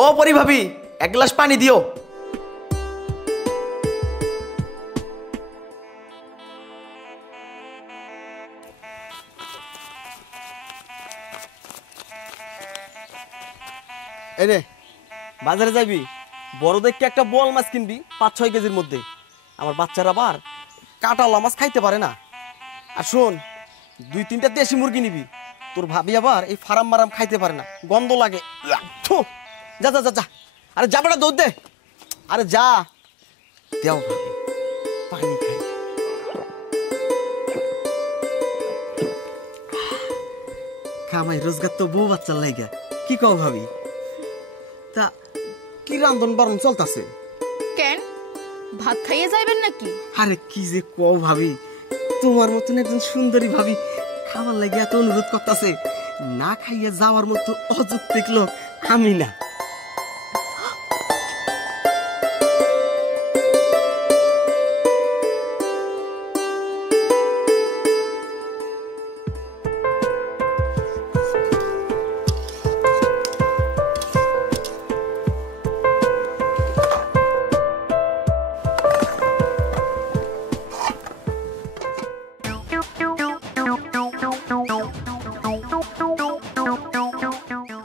ও পরি ভাবি, এক গ্লাস পানি দিও। এরে বাজারে যাবি, বড় দেখে একটা বোয়াল মাছ কিনবি ৫-৬ কেজির মধ্যে। আমার বাচ্চারা আবার কাঁটালা মাছ খাইতে পারে না। আর শোন, ২-৩টা দেশি মুরগি নিবি। তোর ভাবি আবার এই ফার্ম মারাম খাইতে পারে না, গন্ধ লাগে। যা যা যা যা, আরে যা বেটা, দৌড় দে। আরে যা, দেও ভাবি পানি খাই। কামাই রোজগার তো বউ বাচ্চার লাইগা, কি কও ভাবি? তা কি রান্ধন বারণ চলতেছে? কেন, ভাত খাইয়ে যাইবেন নাকি? আরে কি যে কও ভাবি, তোমার মতন একজন সুন্দরী ভাবি খাবার লাগে এত অনুরোধ করতেছে, না খাইয়া যাওয়ার মতো অযৌক্তিক লোক আমি না।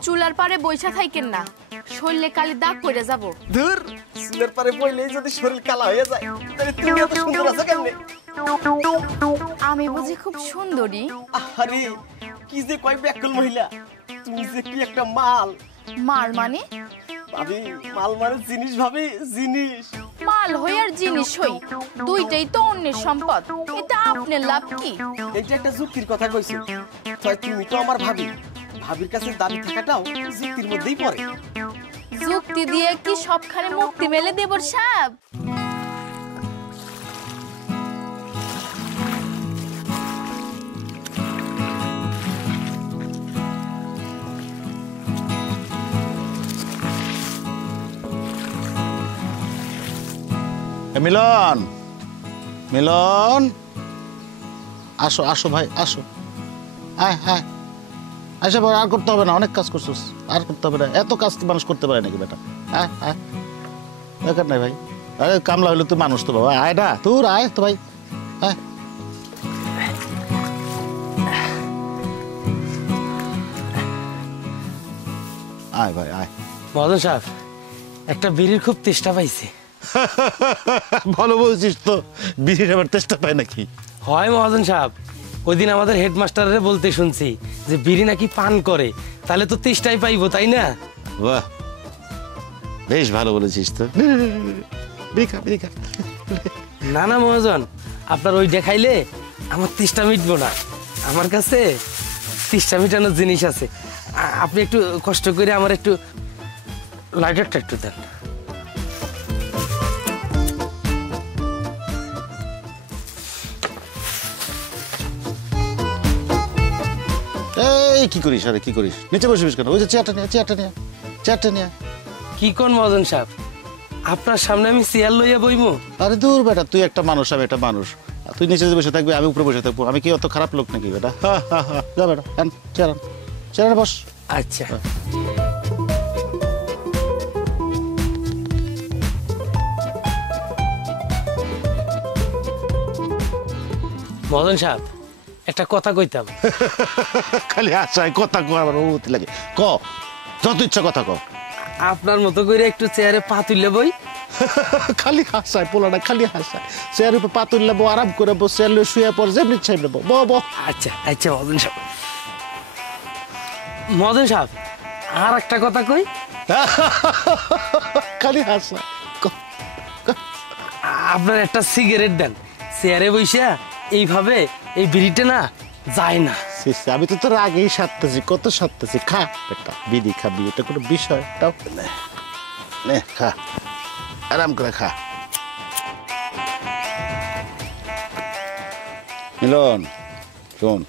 চুলার পারে বৈশা থাইকেন না, শরীরে কালি দাগ পড়ে যাব। ধুর, চুলের পারে বইলেই যদি শরীর কালা হয়ে যায়, তাহলে তুমি এত সুন্দর আছো কেমনে? আমি বুঝি খুব সুন্দরী? আরে কি যে কয় ব্যাকল মহিলা, তুমি যে কি একটা মাল। মাল মানে? ভাবি, মাল মানে জিনিস ভাবি, জিনিস। মাল হই আর জিনিস হই, দুইটাই তো অন্যের সম্পদ, এটা আপনার লাভ কি? এইটা একটা যুক্তির কথা কইছো। তাই তুমি তো আমার ভাবি, ভাবির কাছে দাবি থাকাটাও যুক্তির মধ্যেই পড়ে। যুক্তি দিয়ে কি সবখানে মুক্তি মেলে দেবর সাহেব? মিলন, মিলন, আসো আসো ভাই, আসো। আয় হ্যাঁ, আচ্ছা আর করতে হবে না, অনেক কাজ করছিস, আর করতে হবে না। এত কাজ কি মানুষ করতে পারে নাকি বেটা? আয় আয়, দরকার নাই ভাই। আরে কামলা হইলে তুই মানুষ তো বাবা, আয় না তোর, আয় তো ভাই, আয়। আয় ভাই আয়। মদন সাহেব, একটা বিড়ির খুব তেষ্টা পাইছে। ভালো বলছিস তো, বিড়ির আবার তেষ্টা পায় নাকি? হয় মহাজন সাহেব, ওই দিন আমাদের হেডমাস্টারের বলতে শুনছি যে বিড়ি নাকি পান করে, তাহলে তো তেষ্টাই পাইবো, তাই না? বাহ, বেশ ভালো বলেছিস তো। না না মহাজন, আপনার ওই দেখাইলে আমার তেষ্টা মিটবো না। আমার কাছে তেষ্টা মিটানোর জিনিস আছে। আপনি একটু কষ্ট করে আমার একটু লাইটারটা একটু দেন। এই কি করিস, আরে কি করিস? নিচে বসিস কেন? ওই যে চেয়ারটা নিয়ে, চেয়ারটা নিয়ে, চেয়ারটা নিয়ে। কি কোন মদন সাহেব, আপনার সামনে আমি চেয়ার লইয়া বইমু? আরে দূর বেটা, তুই একটা মানুষ, আমি একটা মানুষ। তুই নিচে বসে থাকবি, আমি উপরে বসে থাকবো। আমি কি অত খারাপ লোক নাকি বেটা? যা বেটা, চেয়ার আন, চেয়ারে বস। আচ্ছা। মদন সাহেব, একটা কথা কইতাম। খালি আশায় কথা কো, আমার অনুমতি লাগে। ক, যত ইচ্ছা কথা ক। আপনার মতো করে একটু চেয়ারে পা তুললে বই। খালি হাসায় পোলাটা, খালি হাসায়। চেয়ারের উপর পা তুললে বো, আরাম করে বো, চেয়ার লয়ে শুয়ে পর, যেমনি ইচ্ছা নেবো। ব ব। আচ্ছা আচ্ছা মদন সাহেব। মদন সাহেব, আর একটা কথা কই। খালি হাসায়। আপনার একটা সিগারেট দেন, চেয়ারে বইসা এইভাবে এই বিড়িটা না যায় না। আমি তো তোর আগেই সারতেছি, কত সারতেছি। খা বেটা, বিড়ি খাবি, এটা কোনো বিষয়? নে খা, আরাম করে খা। মিলন শোন,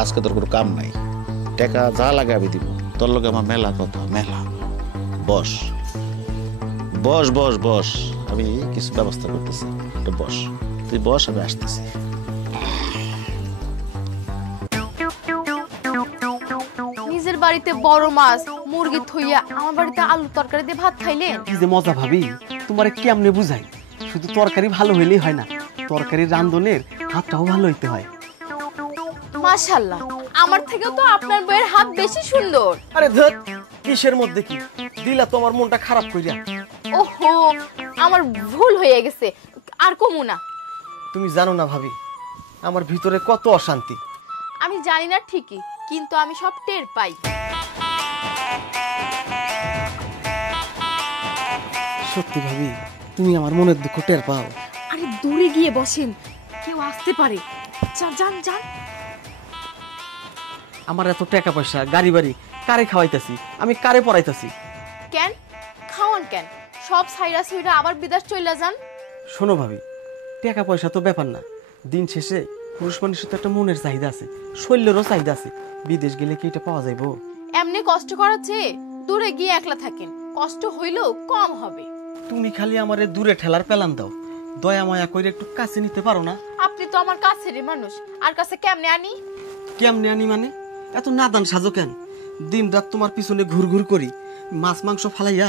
আজকে তোর কোনো কাম নাই, টাকা যা লাগে আমি দিব। তোর লগে আমার মেলা কথা, মেলা। বস বস বস বস, আমি কিছু ব্যবস্থা করতেছি, একটু বস। তুই বস, আমি আসতেছি। নিজের বাড়িতে বড় মাছ মুরগি থইয়া আমার বাড়িতে আলু তরকারি দিয়ে ভাত খাইলেন। কি যে মজা ভাবি, তোমারে কেমনে বুঝাই? শুধু তরকারি ভালো হইলেই হয় না, তরকারির রান্ধনের হাতটাও ভালো হইতে হয়। মাশাআল্লাহ, আমার থেকেও তো আপনার বইয়ের হাত বেশি সুন্দর। আরে ধর, কিসের মধ্যে কি দিলা তো আমার মনটা খারাপ কইরা। ওহো, আমার ভুল হয়ে গেছে, আর কমু না। তুমি জানো না ভাবি, আমার ভিতরে কত অশান্তি। আমি জানি না ঠিকই, কিন্তু আমি সব টের পাই। সত্যি ভাবি, তুমি আমার মনের দুঃখ টের পাও। আরে দূরে গিয়ে বসেন, কেউ আসতে পারে। যান যান যান। আমার এত টাকা পয়সা, গাড়ি বাড়ি, কারে খাওয়াইতাছি, আমি কারে পড়াইতাছি? কেন খাওয়ান কেন? সব সাইরা সুইরা আবার বিদেশ চলে যান। শোনো ভাবি, টাকা পয়সা তো ব্যাপার না, দিন শেষে পুরুষ মানুষের তো একটা মনের চাহিদা আছে, শরীরেরও চাহিদা আছে। বিদেশ গেলে কি এটা পাওয়া যাইবো? এমনি কষ্ট করার চেয়ে দূরে গিয়ে একলা থাকেন, কষ্ট হইলেও কম হবে। তুমি খালি আমারে দূরে ঠেলার পেলান দাও, দয়া মায়া করে একটু কাছে নিতে পারো না? আপনি তো আমার কাছেরই মানুষ, আর কাছে কেমনে আনি? কেমনে আনি মানে? এত নাদান সাজো কেন? দিন রাত তোমার পিছনে ঘুর করি, মাছ মাংস ফালাইয়া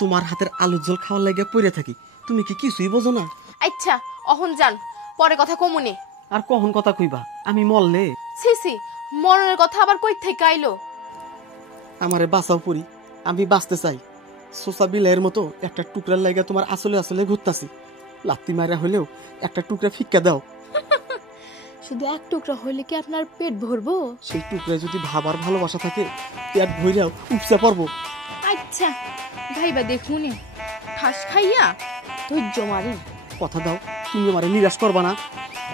তোমার হাতের আলুর ঝোল খাওয়ার লাগিয়া পড়ে থাকি। তুমি কি কিছুই বোঝো না? আচ্ছা অহন যান, পরে কথা কমুনে। আর কখন কথা কইবা? আমি মরলে? ছি ছি, মরণের কথা আবার কই থেকে আইলো? আমারে বাঁচাও পড়ি, আমি বাঁচতে চাই। সোসা বিলাইয়ের মতো একটা টুকরার লাগা তোমার আসলে আসলে ঘুরতাছি। লাত্তি মারা হলেও একটা টুকরা ফিক্কা দাও। শুধু এক টুকরা হইলে কি আপনার পেট ভরবো? সেই টুকরায় যদি ভাবার ভালোবাসা থাকে, পেট ভইরাও উপসা পারবো। আচ্ছা ভাইবা দেখুনে, ঠাস খাইয়া ধৈর্য মারি। কথা দাও, তুমি আমারে নিরাশ করবা না?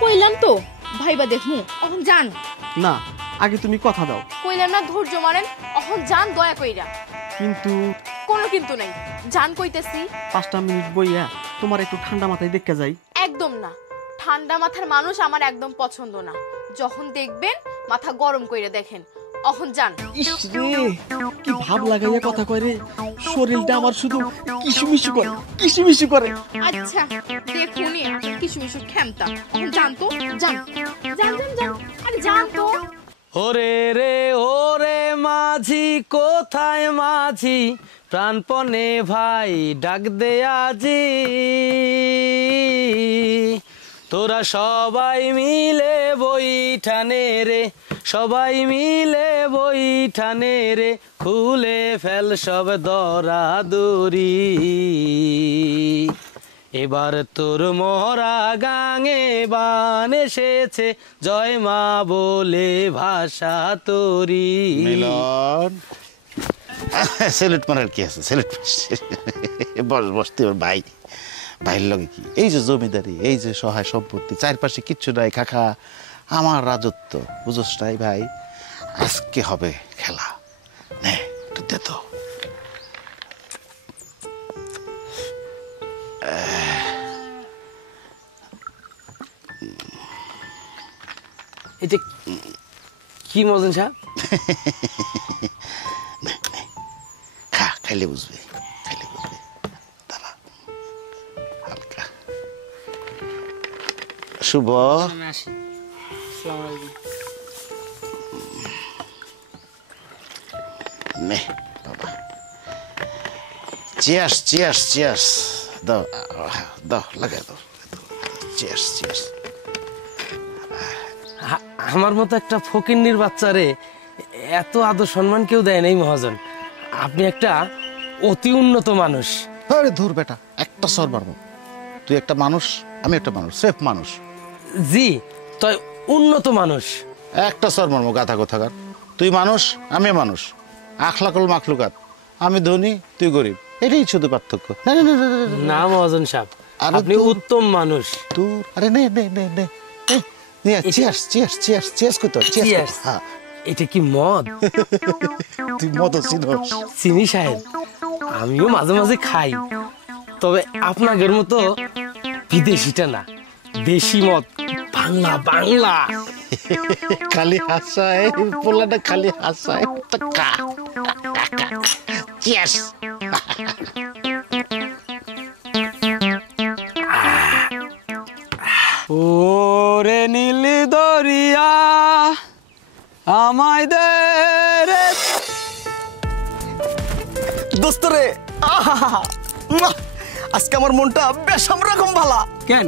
কইলাম তো ভাইবা দেখমু, অহন যান। না, আগে তুমি কথা দাও। কইলাম না ধৈর্য মারেন, অহন যান দয়া কইরা। কিন্তু কোনো কিন্তু নাই, যান কইতেছি। 5টা মিনিট বইয়া তোমার একটু ঠান্ডা মাথায় দেখতে যাই। একদম না, ঠান্ডা মাথার মানুষ আমার একদম পছন্দ না। যখন দেখবেন মাথা গরম কইরা দেখেন, অহন যান। ইস রে, কি ভাব লাগাইয়া কথা কয় রে, শরীরটা আমার শুধু কিসুমিসু করে, কিসুমিসু করে। আচ্ছা দেখুনি, কিশমিশ খেমতা। অহন যান তো, যান যান যান যান, আরে যান তো। ওরে রে ওরে মাঝি, কোথায় মাঝি, প্রাণপণে ভাই ডাক দে আজি। তোরা সবাই মিলে বইঠানে রে, সবাই মিলে বইঠানে রে, খুলে ফেল সব দরাদরি। এবার তোর মরা গাঙে বান এসেছে, জয় মা বলে ভাষা তোরি। মিলন, সেলুট মারার কি আছে? সেলুট বস বস, তুই ওর ভাই, ভাইয়ের লগে কি? এই যে জমিদারি, এই যে সহায় সম্পত্তি, চারপাশে কিচ্ছু নাই, কাকা আমার রাজত্ব, বুঝোস নাই ভাই? আজকে হবে খেলা, নে একটু দে তো। এটা কি মজন সাহেব? খা, খাইলে বুঝবে, খাইলে বুঝবে। দাঁড়া, হালকা। শুভ, নে বাবা, চিয়ার্স চিয়ার্স চিয়ার্স। দাও দাও, লাগাই দাও। Cheers cheers. আমার মতো একটা ফকিন্নির বাচ্চারে এত আদর সম্মান কেউ দেয় নাই মহাজন। আপনি একটা অতি উন্নত মানুষ। আরে ধুর বেটা, একটা সর মারবো। তুই একটা মানুষ, আমি একটা মানুষ, সেফ মানুষ। জি, তাই উন্নত মানুষ। একটা সর মারবো, গাথা কোথাকার। তুই মানুষ, আমি মানুষ, আখলাকুল মাখলুকাত। আমি ধনী, তুই গরিব, এটাই শুধু পার্থক্য। না না না না, না, না। না মহাজন সাহেব, আরে আপনি উত্তম মানুষ। তুই আরে নে নে নে নে, চিয়ার্স চিয়ার্স চিয়ার্স চিয়ার্স করতে হবে। Cheers. হ্যাঁ, এটা কি মদ? তুই মদ চিনস? চিনি সাহেব, আমিও মাঝে মাঝে খাই, তবে আপনাদের মতো বিদেশিটা না, দেশি মদ, বাংলা বাংলা। খালি হাসায় পোলাটা, খালি হাসায়। Yes. ওরে নীল দরিয়া আমায় দে রে। দোস্ত রে, আজকে আমার মনটা বেশম রকম ভালা। কেন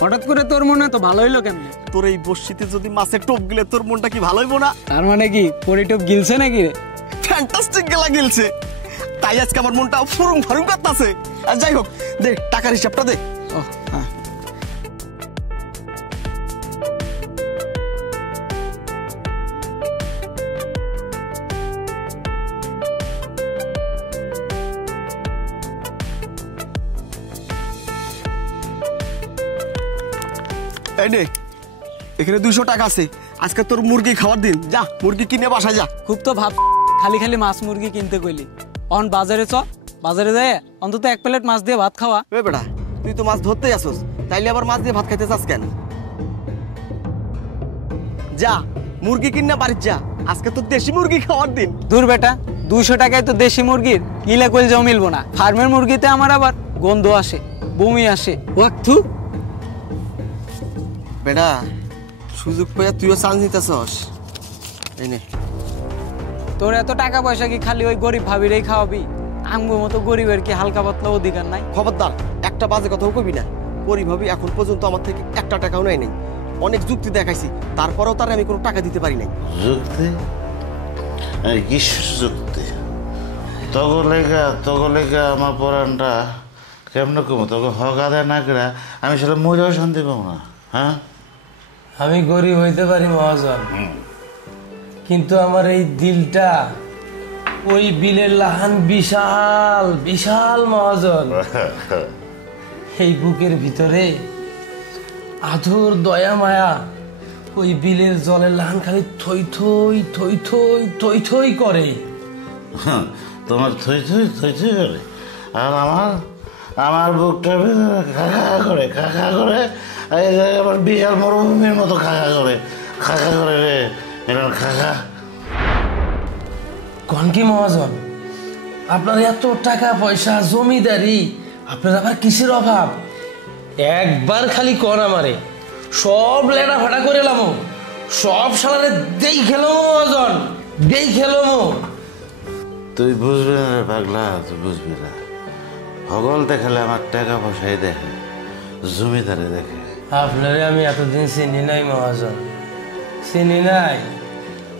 হঠাৎ করে তোর মনে তো ভালো হইলো কেমনে? তোর এই বর্ষিতে যদি মাছের টোপ গিলে তোর মনটা কি ভালো হইব না? তার মানে কি পরিটপ গিলছে নাকি রে? ফ্যান্টাস্টিক গেলা গিলছে, তাই আজকে আমার মনটা ফুরুং ফারুং করতেছে। আর যাই হোক, দে টাকার হিসাবটা দে। ও হ্যাঁ, এই নে, এখানে 200 টাকা আছে। আজকে তোর মুরগি খাওয়ার দিন, যা মুরগি কিনে বাসায় যা। খুব তো ভাব, খালি খালি মাছ মুরগি কিনতে কইলি। অন বাজারে চ, বাজারে যায় অন্তত 1 প্লেট মাছ দিয়ে ভাত খাওয়া। এ বেটা, তুই তো মাছ ধরতেই আসোস, তাইলে আবার মাছ দিয়ে ভাত খাইতে চাস কেন? যা মুরগি কিনে বাড়ির যা, আজকে তোর দেশি মুরগি খাওয়ার দিন। দূর বেটা, 200 টাকায় তো দেশি মুরগির ইলা কইল যাও মিলবো না। ফার্মের মুরগিতে আমার আবার গন্ধ আসে, বমি আসে। ওয়াক্তু বেটা, সুযোগ পেয়ে তুইও চান্স নিতেছস। এই নে, তোর এত টাকা পয়সা কি খালি ওই গরিব ভাবিরেই খাওয়াবি? আঙ্গু মতো গরিবের কি হালকা পাতলা অধিকার নাই? খবরদার একটা বাজে কথাও কবি না। পরিভাবি এখন পর্যন্ত আমার থেকে একটা টাকাও নেয় নাই। অনেক যুক্তি দেখাইছি, তারপরেও তার আমি কোনো টাকা দিতে পারি নাই। যুক্তি? কিসের যুক্তি? তগলেগা আমার পরানটা কেমনে কমো? তোকে হক আদায় না করে আমি সেটা মরেও শান্তি পাবো না। হ্যাঁ, আমি গরিব হইতে পারি মহাজন, কিন্তু আমার এই দিলটা ওই বিলের লাহান বিশাল বিশাল মহাজন। এই বুকের ভিতরে আধুর দয়া মায়া, ওই বিলের জলের লাহান খালি থই থই থই থই থই থই করে। তোমার থই থই থই থই করে, আর আমার বুকটা ভিতরে খাখা করে এই যে আমার বিশাল মরুভূমির মতো খাখা করে রে এরকম খাখা। কোন কি মহাজন, আপনার এত টাকা পয়সা জমিদারি, আপনার আবার কিসের অভাব? একবার খালি কর আমারে, সব লেনা ফাটা করে এলাম, সব সালারে দেই খেলো মহাজন, দেই খেলো। তুই বুঝবি না রে পাগলা, তুই বুঝবি না। হগল দেখালে আমার টাকা পয়সাই দেখে, জমিদারে দেখে। আপনারে আমি এতদিন চিনি নাই মহাজন, চিনি নাই।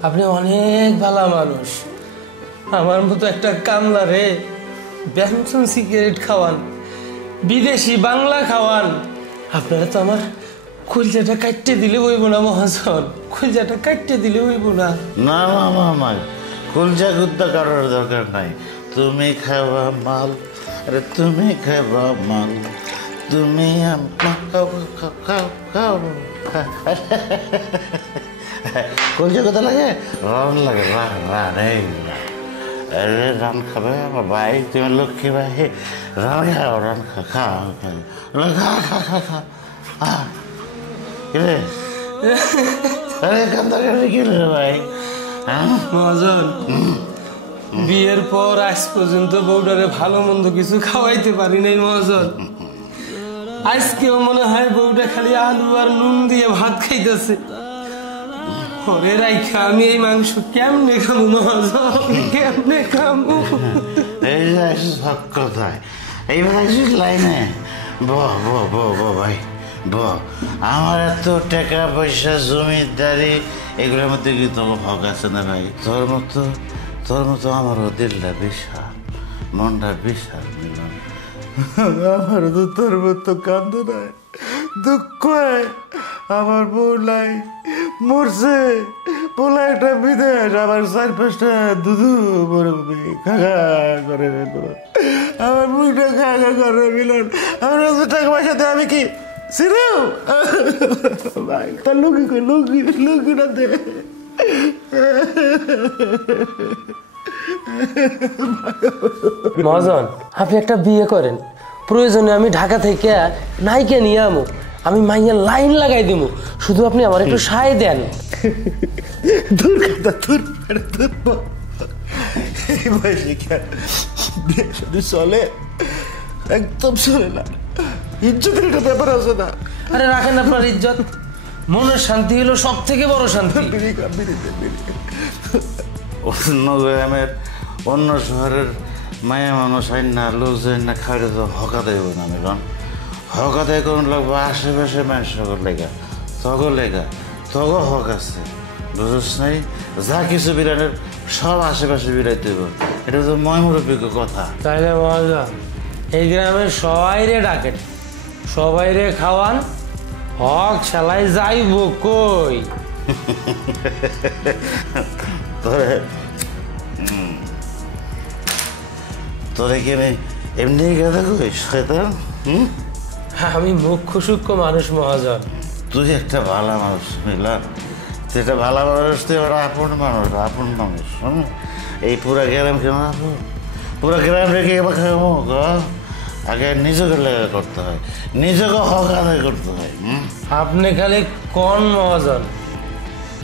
আপনি অনেক ভালো মানুষ, আমার মতো একটা কামলারে ব্যঞ্জন সিগারেট খাওয়ান, বিদেশি বাংলা খাওয়ান। আপনারা তো আমার কলজাটা কাটতে দিলে হইব না মহাজন, কলজাটা কাটতে দিলে হইব না। না কুলজা গুদ্দা কারোর দরকার নাই। তুমি খাবা মাল, আরে তুমি খাবা মাল, তুমি কুলজা কোথা লাগে? রান লাগে, রান খাবে আমার ভাই, তুমি লক্ষ্মী ভাই, রান খাও, রান খাও কান্দা কি রে ভাই? মহাজন, বিয়ের পর আজ পর্যন্ত বউটারে ভালো মন্দ কিছু খাওয়াইতে পারি নাই মহাজন। আজকেও মনে হয় বউটা খালি আলু আর নুন দিয়ে ভাত খাইতেছে। ঘরে রাইখা আমি এই মাংস কেমনে খাবো মহাজন, কেমনে খাবো? এই যে আসিস হক কথায়, এইবার আসিস লাইনে। ভাই আমার এত টাকা পয়সা জমিদারি এগুলোর মধ্যে কি তোর হক আছে না ভাই? তোর মতো আমারও দিলটা বিশাল, মনটা বিশাল মিলন। আমার তো তোর মতো কান্দ নাই, দুঃখ। আমার বউ নাই, মরছে, পোলা একটা বিদেশ, আবার 4-5টা দুধু মরবে, খাখা করে আমার বুকটা খাখা করে মিলন। আমার টাকা পয়সাতে আমি কি সিরো ভাই, তার লুকি না দে। মহাজন আপনি একটা বিয়ে করেন, প্রয়োজনে আমি ঢাকা থেকে নাইকে নিয়ে আমো, আমি মাইয়ের লাইন লাগাই দিব, শুধু আপনি আমার একটু সায় দেন। দূর কথা, দূর দূর। এই বয়সে বিয়ে শাদী চলে? একদম চলে না। ইজ্জতের একটা ব্যাপার আছে না? আরে রাখেন আপনার ইজ্জত, মনের শান্তি হলো সব থেকে বড় শান্তি। অন্য গ্রামের অন্য শহরের মায়া মানুষ আইন না, লোক যাই না, খাইলে তো হকা দেব না। আমি কারণ হকা দেয় কোন লাগবো আশেপাশে মানুষের লেগা, তগ লেগা, তগ হক আছে, বুঝছ নাই? যা কিছু বিরানের সব আশেপাশে বিরাইতে হবে, এটা তো ময়মুরব্বীর কথা। তাইলে মহাজন এই গ্রামের সবাই রে ডাকেন, সবাই রে খাওয়ান, হক শালাই যাইব কই? তোরে তোরে কি আমি এমনি কথা কই শয়তান? আমি মুখ্য সূক্ষ্ম মানুষ মহাজন। তুই একটা ভালো মানুষ মিলার, তুই একটা ভালো মানুষ, তুই আবার আপন মানুষ, আপন মানুষ। এই পুরা গ্রাম কেমন আপন? পুরা গ্রাম রেখে এবার খাবো আগে নিজেকে লেগে করতে হয়, নিজেকে হক আদায় করতে হয়। আপনি খালি কোন মহাজন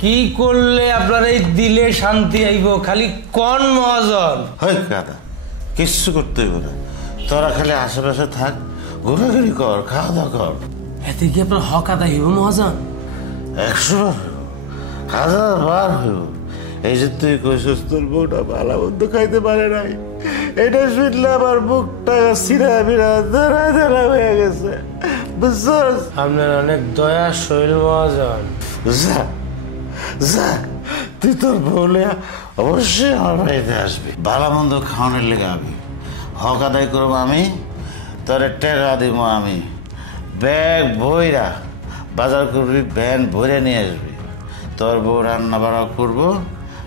কি করলে আপনার এই দিলে শান্তি আইব, খালি কোন মহাজন? হয় কাদা, কিচ্ছু করতে হইব না, তোরা খালি আশেপাশে থাক, ঘোরাঘুরি কর, খাওয়া দাওয়া কর। এতে কি আপনার হক আদায় হইব মহাজন? 100 বার হইব, 1000 বার হইব। এই যে তুই কইছিস তোর বউটা ভালো মন্দ খাইতে পারে নাই, এটা শুনলে আমার বুকটা সিরা বিরা ধরা ধরা হয়ে গেছে, বুঝছস? আপনার অনেক দয়া শৈল মহাজন। যা যা, তুই তোর বউলে অবশ্যই আমার বাড়িতে আসবি, ভালো মন্দ খাওয়ানোর লেগে আমি হক আদায় করবো, আমি তোর টাকা দিব, আমি ব্যাগ বইরা বাজার করবি, ভ্যান ভরে নিয়ে আসবি, তোর বউ রান্না বান্না করবো,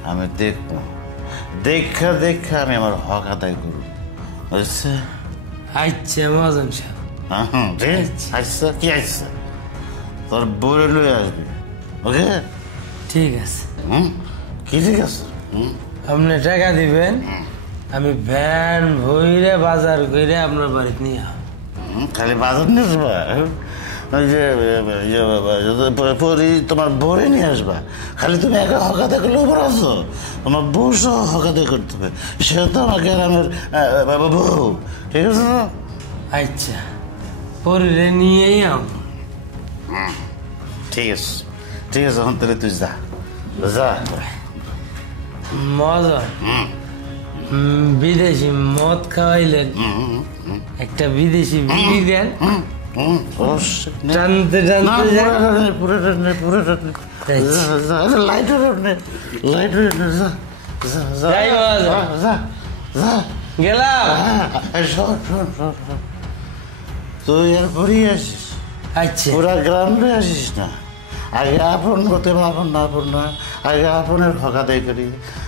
আমি দেখবো, দেখা দেখা আমি আমার হক আদায় করবো, বুঝছে? আচ্ছা মহাজন সাহেব। আচ্ছা কি আচ্ছা, তোর বউরে লয়ে আসবি, ওকে? ঠিক আছে। কি ঠিক আছে? আপনি টাকা দিবেন, আমি ভ্যান ভইরে বাজার করে আপনার বাড়িতে নিয়ে আসব। খালি বাজার নিয়ে আসবা? ওই যে তোমার বউরে নিয়ে আসবা, খালি তুমি একা হকাতে করলে উপর আসো, তোমার বউ সহ হকাতে করতে হবে, সে তো আমাকে আমার বউ, ঠিক আছে না? আচ্ছা পরে নিয়েই আম। ঠিক আছে ঠিক আছে, এখন তাহলে তুই যা যা। মজা বিদেশি মদ খাওয়াইলেন, একটা বিদেশি বিড়ি দেন, টানতে টানতে গেলাম। তুই আর পড়ি আসিস, আচ্ছা পুরা গ্রামে আসিস না, আগে আপন করতে আপন না, আপন না, আগে আপনের হকা দেয় করি,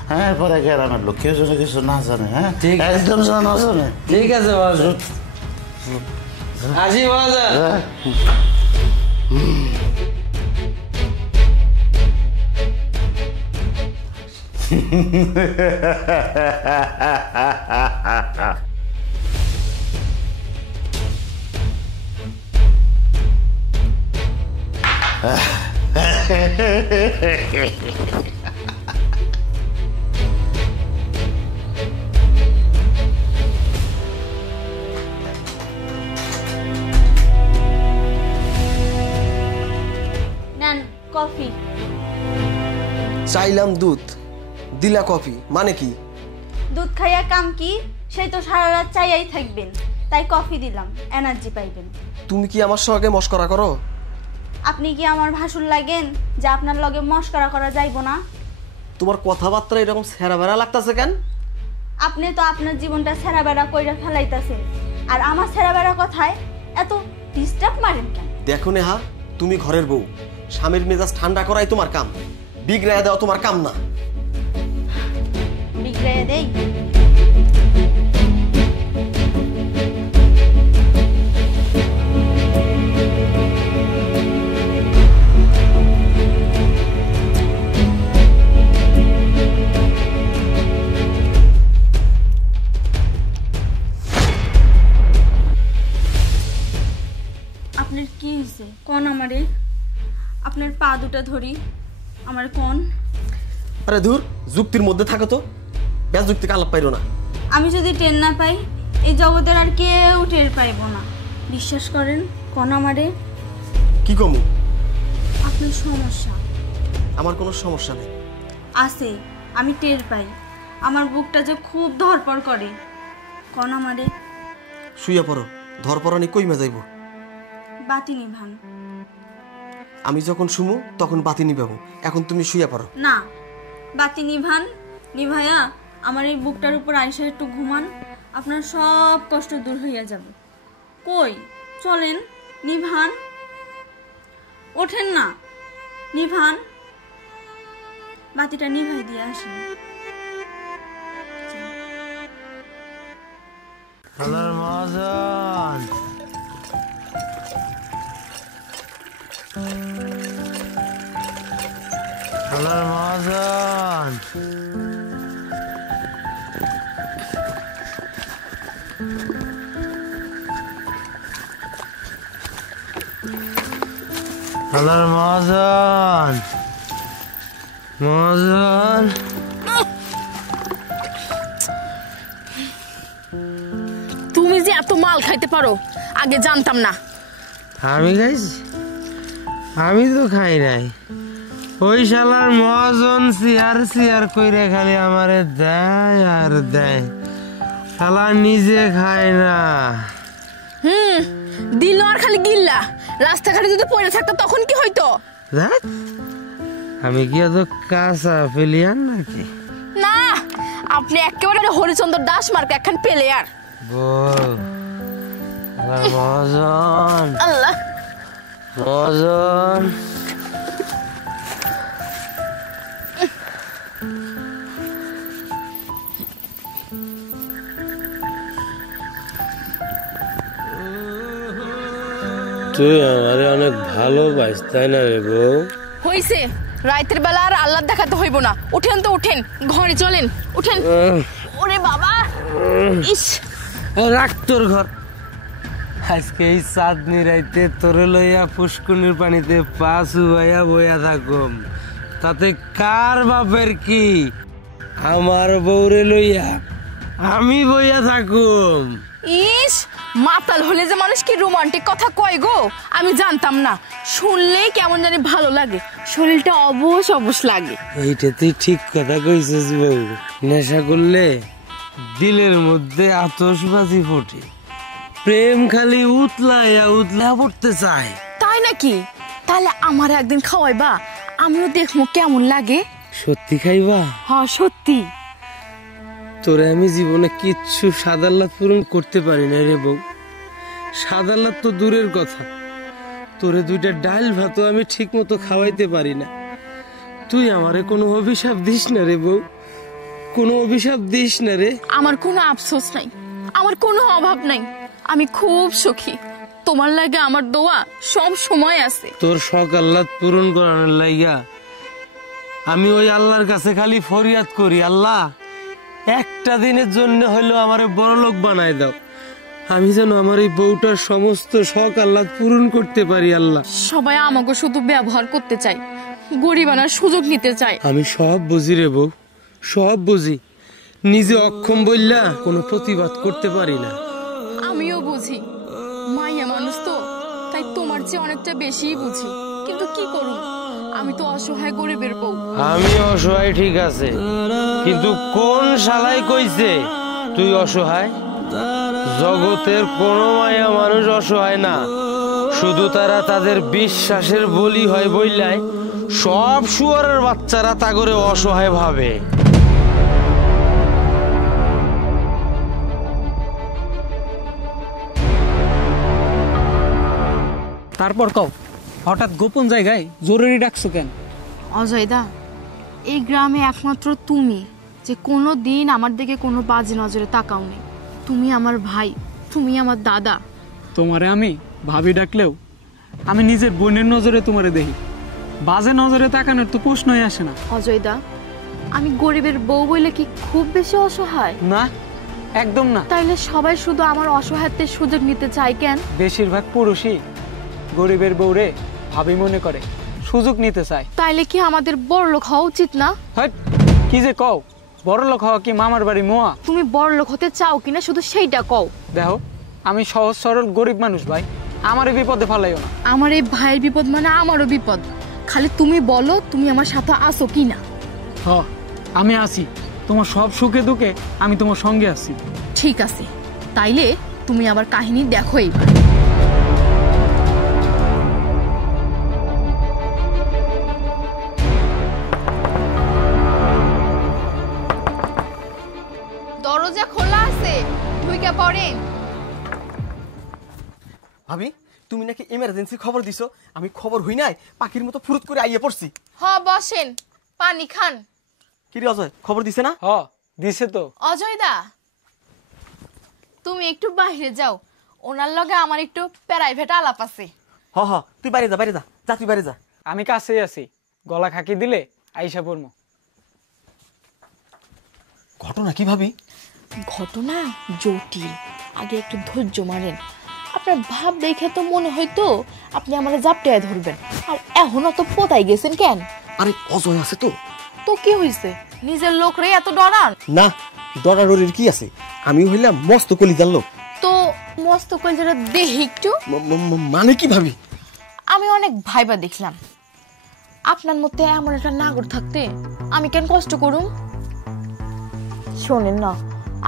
হ্যাঁ, পরে গ্রামের লোক কেউ যেন কিছু না জানে, হ্যাঁ, একদম যেন না জানে। ঠিক আছে মজা, আসি মজা। নেন কফি। চাইলাম দুধ, দিলা কফি, মানে কি? দুধ খাইয়া কাম কি? সেই তো সারা রাত চাইয়াই থাকবেন, তাই কফি দিলাম, এনার্জি পাইবেন। তুমি কি আমার সঙ্গে মস্করা করো? আপনি কি আমার ভাসুর লাগেন যে আপনার লগে মস্করা করা যাইব না? তোমার কথাবার্তা এরকম ছেঁড়া বেড়া লাগতেছে কেন? আপনি তো আপনার জীবনটা ছেঁড়া বেড়া কইরা ফেলাইতেছেন, আর আমার ছেঁড়া বেড়া কথায় এত ডিস্টার্ব মারেন কেন? দেখো নেহা, তুমি ঘরের বউ, স্বামীর মেজাজ ঠান্ডা করাই তোমার কাম, বিগড়াইয়া দেওয়া তোমার কাম না। বিগড়াইয়া দেই? পা দুটা ধরি, আমার কোন? আরে ধুর, যুক্তির মধ্যে থাকো তো, ব্যাস যুক্তিকে আলাপ পাইরো না। আমি যদি টের না পাই এই জগতের আর কেউ টের পাইব না। বিশ্বাস করেন কোন আমারে? কি কমু? আপনার সমস্যা আমার কোনো সমস্যা নেই। আছে, আমি টের পাই। আমার বুকটা যে খুব ধরপড় করে। কোন আমারে? শুইয়া পড়ো, ধরপরানি কইমা যাইব। বাতি নিভান। আমি যখন শুমু তখন বাতি নিবাবো, এখন তুমি শুইয়া পড়ো। না, বাতি নিভান, নিভায়া আমার এই বুকটার উপর আইসা একটু ঘুমান, আপনার সব কষ্ট দূর হইয়া যাবে। কই চলেন, নিভান, ওঠেন না, নিভান, বাতিটা নিভাই দিয়ে আসেন। শালার মহাজন, শালার মহাজন, শালার মহাজন, মহাজন। তুমি যে এত মাল খাইতে পারো আগে জানতাম না। আমি খাইছি? আমি তো খাই নাই। ওই শালার মহাজন সিয়ার কইরে খালি আমারে দেয় আর দেয়, শালা নিজে খায় না। দিল আর খালি গিল্লা। রাস্তাঘাটে যদি পড়ে থাকতো তখন কি হইতো? দেখ, আমি কি এত কাঁচা ফেলিয়ান নাকি? না, আপনি একেবারে হরিচন্দ্র দাস মার্কা একখান প্লেয়ার। বল মহাজন, আল্লাহ, মহাজন। তুই আমারে অনেক ভালোবাস, তাই না রে বউ? হইছে, রাতের বেলা আর আল্লাহ দেখাতে হইব না। উঠেন তো উঠেন, ঘরে চলেন, উঠেন। ওরে বাবা, ইস, রাখ তোর ঘর। আজকে এই চাঁদনি রাইতে তোরে লইয়া পুষ্কুনির পানিতে পা চুবাইয়া বইয়া থাকুম, তাতে কার বাপের কি? আমার বউরে লইয়া আমি বইয়া থাকুম। ইস, মাতাল হলে যে মানুষ কি রোমান্টিক কথা কয় গো, আমি জানতাম না। শুনলেই কেমন জানি ভালো লাগে, শরীরটা অবশ অবশ লাগে। এইটা তুই ঠিক কথা কইছিস বউ। নেশা করলে দিলের মধ্যে আতশবাজি ফোটে, প্রেম খালি উতলাইয়া পড়তে চায়। তাই নাকি? তাহলে আমার একদিন খাওয়াইবা, আমিও দেখবো কেমন লাগে। সত্যি খাইবা? হ্যাঁ সত্যি। তোরে আমি জীবনে কিচ্ছু সাদাল্লাত পূরণ করতে পারি না রে বউ। সাদাল্লাত তো দূরের কথা, তোরে দুইটা ডাল ভাতও আমি ঠিক মতো খাওয়াইতে পারি না। তুই আমারে কোনো অভিশাপ দিস না রে বউ, কোনো অভিশাপ দিস না রে। আমার কোনো আফসোস নাই, আমার কোনো অভাব নাই, আমি খুব সুখী। তোমার লাগে আমার দোয়া সব সময় আছে। তোর শখ আল্লাহ পূরণ করানোর লাইগা আমি ওই আল্লাহর কাছে খালি ফরিয়াদ করি, আল্লাহ একটা দিনের জন্য হইলেও আমারে বড়লোক বানায় দাও, আমি যেন আমার এই বউটার সমস্ত শখ আল্লাহ পূরণ করতে পারি। আল্লাহ, সবাই আমাকে শুধু ব্যবহার করতে চায়, গরিবানার সুযোগ নিতে চায়। আমি সব বুঝি রে বউ, সব বুঝি, নিজে অক্ষম বললা কোনো প্রতিবাদ করতে পারি না। আমিও বুঝি, মাইয়া মানুষ তো, তাই তোমার চেয়ে অনেকটা বেশিই বুঝি। কিন্তু কি করুন, আমি তো অসহায় গরিবের বউ। আমি অসহায় ঠিক আছে, কিন্তু কোন শালাই কইছে তুই অসহায়? জগতের কোন মায়া মানুষ অসহায় না, শুধু তারা তাদের বিশ্বাসের বলি হয় বইলাই সব শুয়োরের বাচ্চারা তা করে অসহায় ভাবে। তারপর কও, হঠাৎ গোপন জায়গায় জরুরি ডাকছো কেন? অজয়দা, এই গ্রামে একমাত্র তুমি যে কোনো দিন আমার দিকে কোনো বাজে নজরে তাকাও নেই। তুমি আমার ভাই, তুমি আমার দাদা। তোমারে আমি ভাবি ডাকলেও আমি নিজের বোনের নজরে তোমারে দেখি, বাজে নজরে তাকানোর তো প্রশ্নই আসে না। অজয়দা, আমি গরিবের বউ বলে কি খুব বেশি অসহায়? না, একদম না। তাইলে সবাই শুধু আমার অসহায়ত্বের সুযোগ নিতে চায় কেন? বেশিরভাগ পুরুষই গরিবের বউরে ভাবি মনে করে, সুযোগ নিতে চায়। তাইলে কি আমাদের বড়লোক হওয়া উচিত না? হট, কি যে কও, বড় লোক হওয়া কি মামার বাড়ি মোয়া? তুমি বড়লোক হতে চাও কিনা শুধু সেইটা কও। দেখো, আমি সহজ সরল গরিব মানুষ ভাই, আমারে বিপদে ফেলাইও না। আমার এই ভাইয়ের বিপদ মানে আমারও বিপদ। খালি তুমি বলো তুমি আমার সাথে আসো কিনা। হ, আমি আছি, তোমার সব সুখে দুঃখে আমি তোমার সঙ্গে আছি। ঠিক আছে, তাইলে তুমি আবার কাহিনী দেখো এইবার। দরজা খোলা আছে, ঢুইকা পড়েন। ভাবি, তুমি নাকি এমার্জেন্সি খবর দিছো? আমি খবর হই নাই, পাখির মতো ফুরুত করে আইয়ে পড়ছি। হ, বসেন, পানি খান। কি রে অজয়, খবর দিছে না? হ, দিছে তো। অজয় দা, তুমি একটু বাইরে যাও, ওনার লগে আমার একটু প্রাইভেট আলাপ আছে। হ হ, তুই বাইরে যা, বাইরে যা, যা তুই বাইরে যা। আমি কাছেই আছি, গলা খাকি দিলে আইসা পড়মু। ঘটনা কি ভাবি? ঘটনা জটিল, আগে একটু ধৈর্য মারেন। আপনার ভাব দেখে তো মনে হয়তো আপনি আমার জাপটায় ধরবেন, আর এখনো তো পোতাই গেছেন কেন? আরে অজয় আছে তো। তো কি হইছে, নিজের লোক রে এত ডরান? না, ডরাডরির কি আছে, আমি হইলাম মস্ত কলিজার লোক। তো মস্ত কলজারা দেহি একটু। মানে কি ভাবি? আমি অনেক ভাইবা দেখলাম, আপনার মধ্যে এমন একটা নাগর থাকতে আমি কেন কষ্ট করুম? শোনেন না,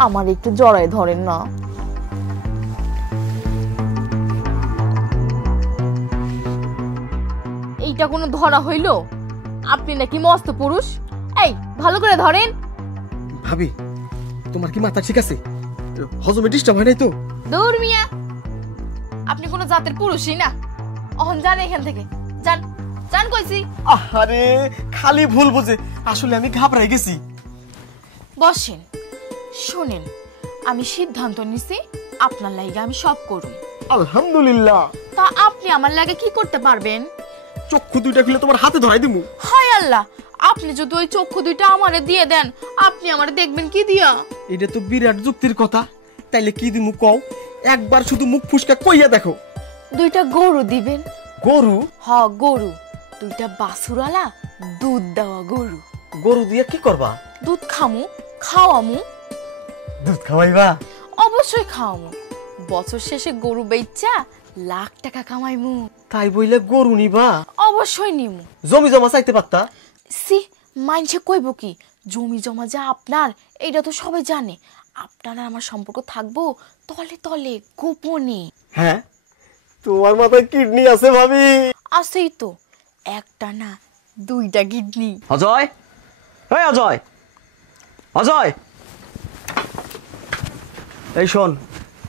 আমার একটু জড়ায় ধরেন না। এইটা কোনো ধরা হইল? আপনি নাকি মস্ত পুরুষ। এই, ভালো করে ধরেন। ভাবি, তোমার কি মাথা ঠিক আছে? হজমে ডিস্টার্ব হয় নাই তো? দূর মিয়া, আপনি কোনো জাতের পুরুষই না। অহন যান এখান থেকে, যান যান কইছি। আরে খালি ভুল বুঝে, আসলে আমি ঘাবড়াই গেছি। বসেন, শুনেন, আমি সিদ্ধান্ত নিছি আপনার লাগে আমি সব করুম। আলহামদুলিল্লাহ। তা আপনি আমার লাগে কি করতে পারবেন? চক্ষু দুইটা খুলে তোমার হাতে ধরাই দিমু। হায় আল্লাহ, আপনি যদি ওই চক্ষু দুইটা আমারে দিয়ে দেন, আপনি আমারে দেখবেন কি দিয়া? এটা তো বিরাট যুক্তির কথা। তাইলে কি দিমু কও? একবার শুধু মুখ ফুসকা কইয়া দেখো। দুইটা গরু দিবেন। গরু? হ, গরু, দুইটা বাছুরালা দুধ দেওয়া গরু। গরু দিয়ে কি করবা? দুধ খামু, খাওয়ামু। দুধ খাওয়াইবা? অবশ্যই খাওয়ামু। বছর শেষে গরু বেচা লাখ টাকা কামাইমু। তাই বইলে গরু নিবা? অবশ্যই নিমু। জমি জমা চাইতে পারতা? সি, মাইনসে কইব কি, জমি জমা যা আপনার এইটা তো সবাই জানে। আপনার আর আমার সম্পর্ক থাকবো তলে তলে গোপনে। হ্যাঁ, তোমার মাথায় কিডনি আছে ভাবি? আছেই তো, একটা না দুইটা কিডনি। অজয়, এই অজয়, অজয়, এই শোন,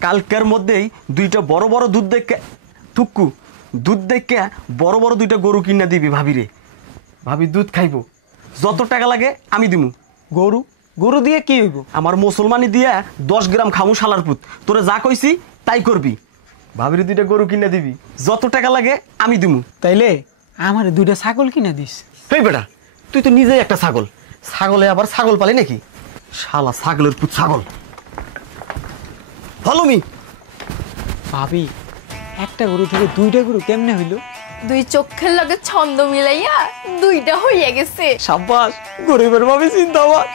কালকের মধ্যেই দুইটা বড় বড় দুধ দেখে থুক্কু দুধ দেখে বড় বড় দুইটা গরু কিনা দিবি ভাবি রে। ভাবি দুধ খাইবো, যত টাকা লাগে আমি দিমু। গরু? গরু দিয়ে কি হইব? আমার মুসলমানি দিয়ে 10 গ্রাম খামু শালার পুত। তোরে যা কইছি তাই করবি। ভাবিরে দুইটা গরু কিনা দিবি, যত টাকা লাগে আমি দিমু। তাইলে আমার দুইটা ছাগল কিনা দিস। এই বেটা, তুই তো নিজেই একটা ছাগল, ছাগলে আবার ছাগল পালি নাকি? শালা ছাগলের পুত ছাগল। Follow me. ভাবি, একটা গরু থেকে দুইটা গরু কেমনে হইল? দুই চোখের লগে ছন্দ মিলাইয়া দুইটা হইয়া গেছে। সাব্বাস, গরিবের ভাবি চিন্তাবাদ।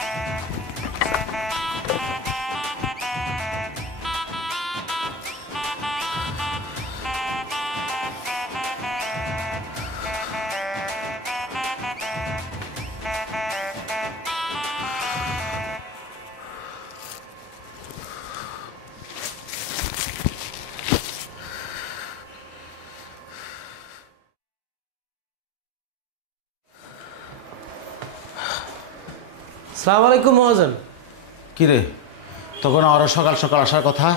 সালাম আলাইকুম মহাজন। কিরে, তখন আরো সকাল সকাল আসার কথা।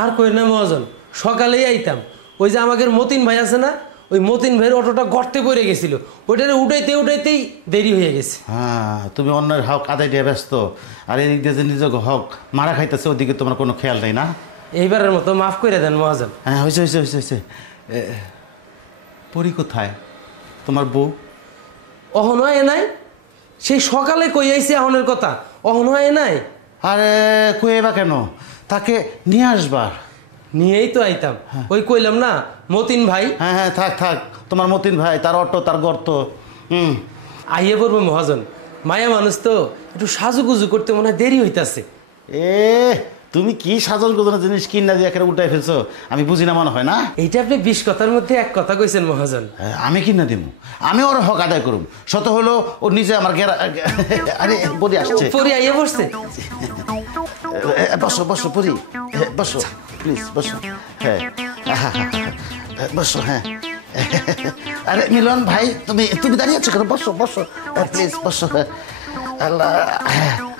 আর কই না মহাজন, সকালেই আইতাম। ওই যে আমাদের মতিন ভাই আছে না, ওই মতিন ভাইয়ের অটোটা গর্তে পড়ে গেছিল, ওইটারে উঠাইতেই দেরি হয়ে গেছে। হ্যাঁ, তুমি অন্যের হক আদায় দিয়ে ব্যস্ত, আর এদিক দিয়ে যে নিজের হক মারা খাইতেছে ওদিকে তোমার কোনো খেয়াল নেই না? এইবারের মতো মাফ করে দেন মহাজন। হ্যাঁ, হয়েছে হয়েছে হয়েছে হয়েছে। পরি কোথায় তোমার বউ? অহন হয় নাই, সেই সকালে কই আইছে অহনের কথা, অহন হয় নাই। আরে কইবা কেন, তাকে নিয়ে আসবার। নিয়েই তো আইতাম। ওই কইলাম না মতিন ভাই হ্যাঁ হ্যাঁ, থাক থাক, তোমার মতিন ভাই, তার অটো, তার গর্ত। আইয়ে পড়বো মহাজন। মায়া মানুষ তো একটু সাজুগুজু করতে মনে হয় দেরি হইতাছে। এ তুমি কি সাজল গোজনের জিনিস কিনা দিয়ে একেবারে উল্টাই ফেলছো, আমি বুঝি না মনে হয় না। এইটা আপনি 20 কথার মধ্যে এক কথা কইছেন মহাজন। আমি কিনা দিব, আমি ওর হক আদায় করুম। শত হলো ও নিজে আমার আরে বলি আসছে, পরে আইয়ে বসছে। বসো বসো পরি, বসো প্লিজ বসো। হ্যাঁ বসো। হ্যাঁ আরে মিলন ভাই, তুমি তুমি দাঁড়িয়ে আছো কেন? বসো বসো প্লিজ বসো। আল্লাহ,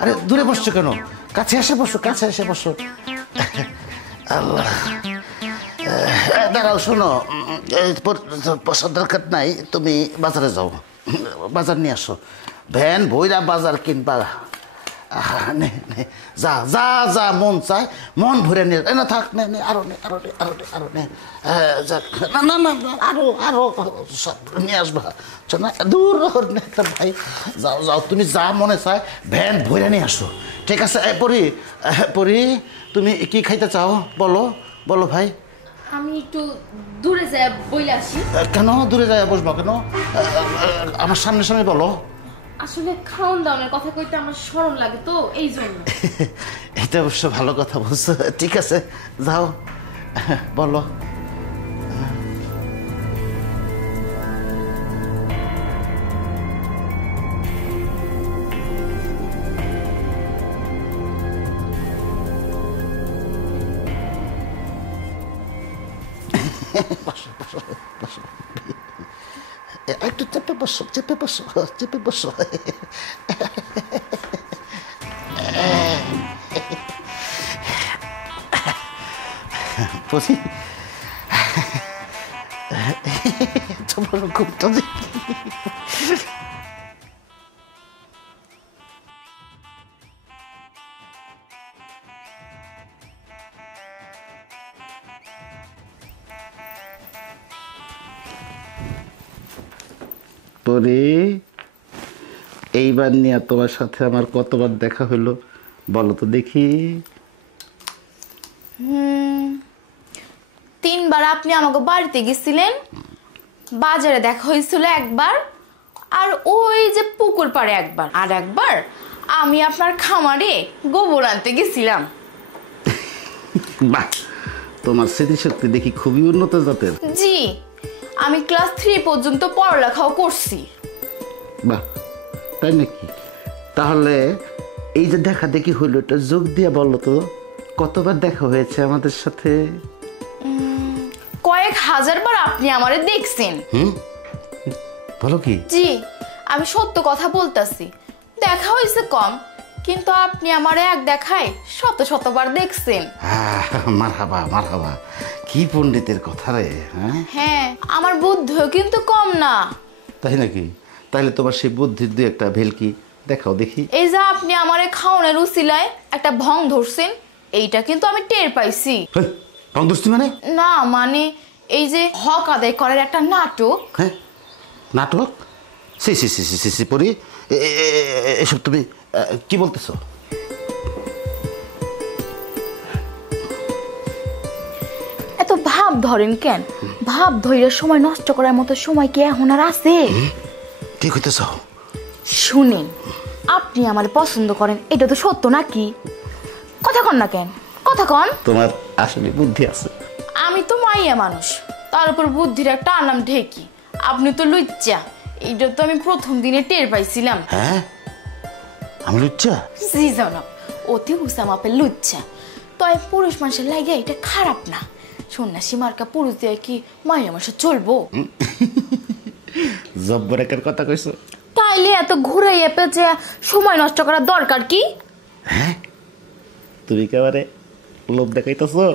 আরে দূরে বসছো কেন? কাছে এসে বসো, কাছে এসে বসো। আল্লাহ, দাঁড়াও, শোনো, বসার দরকার নাই, তুমি বাজারে যাও, বাজার নিয়ে আসো। ভ্যান ভৈরা বাজার কিনবা। নে নে, যা যা যা মন চায় মন ভরে নিয়ে না, থাক, নে নে, আরো নে, আরো নে, আরো নে, আরো নে। না না না, আরো আরো সব নিয়ে আসবা। না দূর একটা ভাই, যাও যাও, তুমি যা মনে চায় ভ্যান ভরে নিয়ে আসো। ঠিক আছে পরি, পরি তুমি কি খাইতে চাও বলো, বলো ভাই। আমি একটু দূরে যাই বইলে আসি। কেন দূরে যায় বসবো কেন? আমার সামনে সামনে বলো। আসলে খাওন দাওনের কথা কইতে আমার শরম লাগে তো, এই জন্য। এটা অবশ্য ভালো কথা বলছো। ঠিক আছে যাও, বলো। বসো বসো বসো, একটু চেপে বসো, চেপে বসো, চেপে বসো। তোমার ঘুমটা দেখি। পরে এইবার নিয়ে তোমার সাথে আমার কতবার দেখা হলো বলো তো দেখি? 3 বার আপনি আমাকে বাড়িতে গেছিলেন, বাজারে দেখা হয়েছিল একবার, আর ওই যে পুকুর পাড়ে একবার, আর একবার আমি আপনার খামারে গোবর আনতে গেছিলাম। বাহ, তোমার স্মৃতিশক্তি দেখি খুবই উন্নত জাতের। জি, আমি ক্লাস 3 পর্যন্ত পড়ালেখাও করছি। বাহ, তাই নাকি? তাহলে এই যে দেখা দেখি হইলো, এটা যোগ দিয়ে বলো তো কতবার দেখা হয়েছে আমাদের সাথে? কয়েক হাজার বার আপনি আমারে দেখছেন। বলো কি? জি, আমি সত্য কথা বলতাছি, দেখা হয়েছে কম, কিন্তু আপনি আমারে এক দেখায় শত শতবার দেখছেন। মারহাবা মারহাবা, কি পণ্ডিতের কথা রে। হ্যাঁ, আমার বুদ্ধিও কিন্তু কম না। তাই নাকি? তাহলে তোমার সেই বুদ্ধির দুই একটা ভেলকি দেখাও দেখি। এই যে আপনি আমারে খাওনের উসিলায় একটা ভং ধরছেন, এইটা কিন্তু আমি টের পাইছি। ভং ধরছি মানে? না মানে এই যে হক আদায় করার একটা নাটক। হ্যাঁ, নাটক? সি সি সি সি সি পরি, এসব তুমি কি বলতেছো? এত ভাব ধরেন কেন? ভাব ধইরা সময় নষ্ট করার মতো সময় কি এখন আর আছে? ঠিক হইতেছ? শুনেন, আপনি আমার পছন্দ করেন, এটা তো সত্য নাকি? কথা কন না কেন, কথা কন। তোমার আসলে বুদ্ধি আছে। আমি তো মাইয়া মানুষ, তার উপর বুদ্ধির একটা আনাম ঢেকি। আপনি তো লুচ্চা, এইটা তো আমি প্রথম দিনে টের পাইছিলাম। হ্যাঁ, আমি লুচ্চা? জি জনাব, অতি হুসামাপের লুচ্চা। তবে পুরুষ মানুষের লাগে এটা খারাপ না। সন্ন্যাসী মার্কা পুরুষ দিয়ে কি মাইয়া মানুষ চলবো? জব্বর একের কথা কইছো। তাইলে এত ঘুরে পেঁচে সময় নষ্ট করার দরকার কি? হ্যাঁ, তুমি একেবারে লোভ দেখাইতেছো।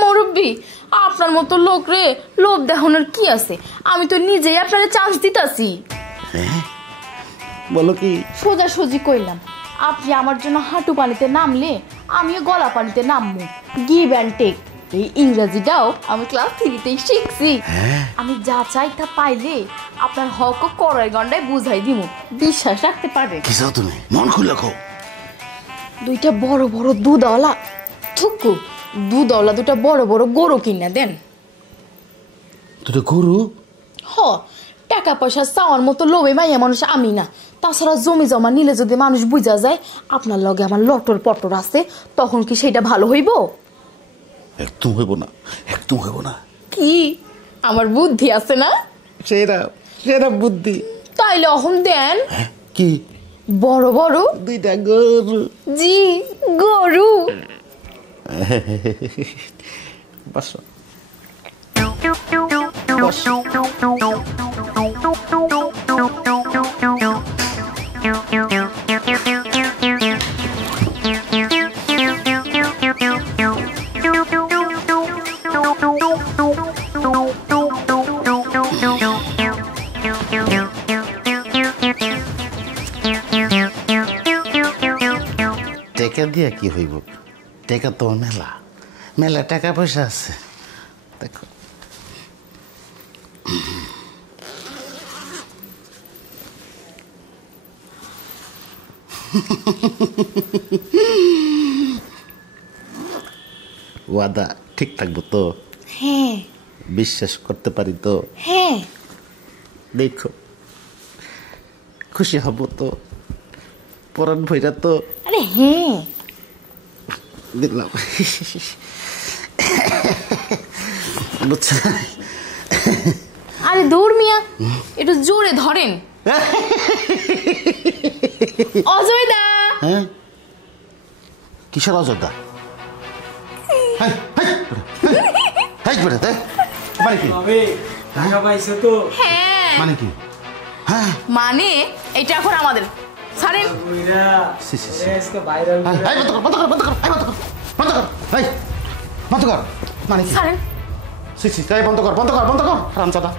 মুরব্বি, আপনার মতো লোক রে লোভ দেখানোর কি আছে? আমি তো নিজেই আপনারে চান্স দিতাছি। হ্যাঁ, বলো কি? সোজাসুজি কইলাম, আপনি আমার জন্য হাঁটু পানিতে নামলে আমিও গলা পানিতে নামবো। গিভ অ্যান্ড টেক, এই ইংরেজিটাও আমি ক্লাস 3তেই শিখছি। আমি যা চাই তা পাইলে আপনার হক কড়াই গন্ডায় বুঝাই দিমু, বিশ্বাস রাখতে পারে। কি চাও তুমি? মন খুলে কও। 2টা বড় বড় দুধওয়ালা থুকু দুধওয়ালা দুটা বড় বড় গরু কিনা দেন। দুটো গরু? হ, টাকা পয়সা চাওয়ার মতো লোভে মাইয়া মানুষ আমি না। তাছাড়া জমি জমা নিলে যদি মানুষ বুঝা যায় আপনার লগে আমার লটর পটর আছে, তখন কি সেটা ভালো হইব? একদম হইব না, একদম হইব না। কি আমার বুদ্ধি আছে না? সেরা সেরা বুদ্ধি। তাইলে অহন দেন। কি? বড় বড় দুইটা গরু। জি, গরু। বসো। টেকা দিয়া কি হইব? টেকা তো মেলা মেলা টাকা পয়সা আছে। দেখো ওয়াদা ঠিক থাকবো তো? হ্যাঁ বিশ্বাস করতে পারি তো? হ্যাঁ। দেখো খুশি হব তো? পরাণ ভৈরা তো আরে হ্যাঁ। দিলাম। বুঝছো? আরে দৌড় মিয়া, একটু জোরে ধরেন। অজয় দা। হ্যাঁ কিসের অযোধ্যা? মানে কি? হ্যাঁ মানে কি? হ্যাঁ মানে এটা এখন আমাদের ছাড়েন। সি, সি, সি। এই, বন্ধ কর, বন্ধ কর, বন্ধ কর, এই, বন্ধ কর, বন্ধ কর, এই, বন্ধ কর। মানে কি? ছাড়েন। সি, সি, এই, বন্ধ কর, বন্ধ কর, বন্ধ কর। হারামজাদা,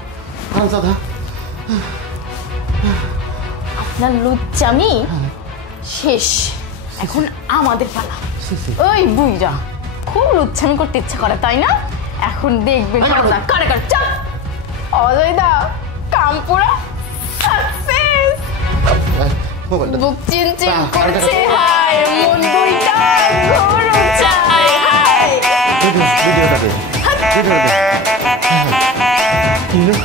হারামজাদা। আপনার লুচ্চামি শেষ, এখন আমাদের পালা। ওই বুইরা খুব লুচ্চামি করতে ইচ্ছা করে তাই না? এখন দেখবেন না কারে কারে। চাপ। অজয় দা কাম পুরা সাকসেস। মোবাইলটা বুক চিনচিন করছে হায়, মন দুইটা ঘুরু চায় হায়। ভিডিওটা দে, ভিডিওটা দে। কি হলো?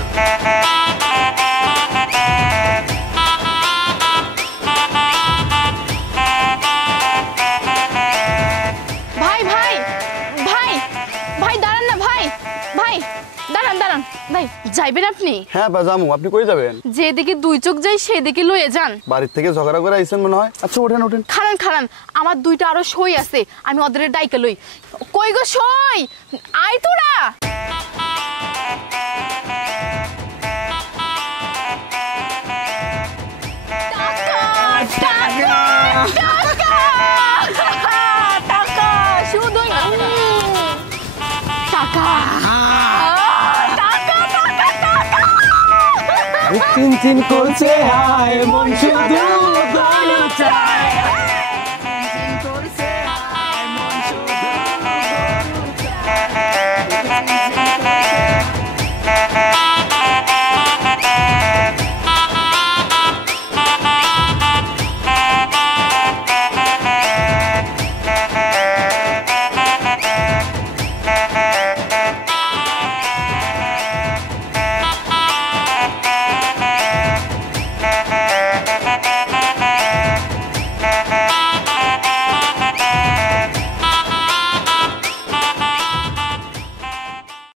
ভাই ভাই ভাই ভাই দাঁড়ান না ভাই, ভাই দাঁড়ান দাঁড়ান ভাই, যাইবেন আপনি? হ্যাঁ বা যামু। আপনি কই যাবেন? যেদিকে দুই চোখ যাই সেদিকে লয়ে যান। বাড়ির থেকে ঝগড়া করে আইছেন মনে হয়। আচ্ছা ওঠেন ওঠেন। খারান খারান, আমার দুইটা আরো সই আছে, আমি ওদের ডাইকে লই। কই গো সই, আই তোরা। টাকা টাকা টাকা টাকা, শুধুই না টাকা টাকা টাকা টাকা। চিন চিন করছে হায়, মন শুধু গরু চায়।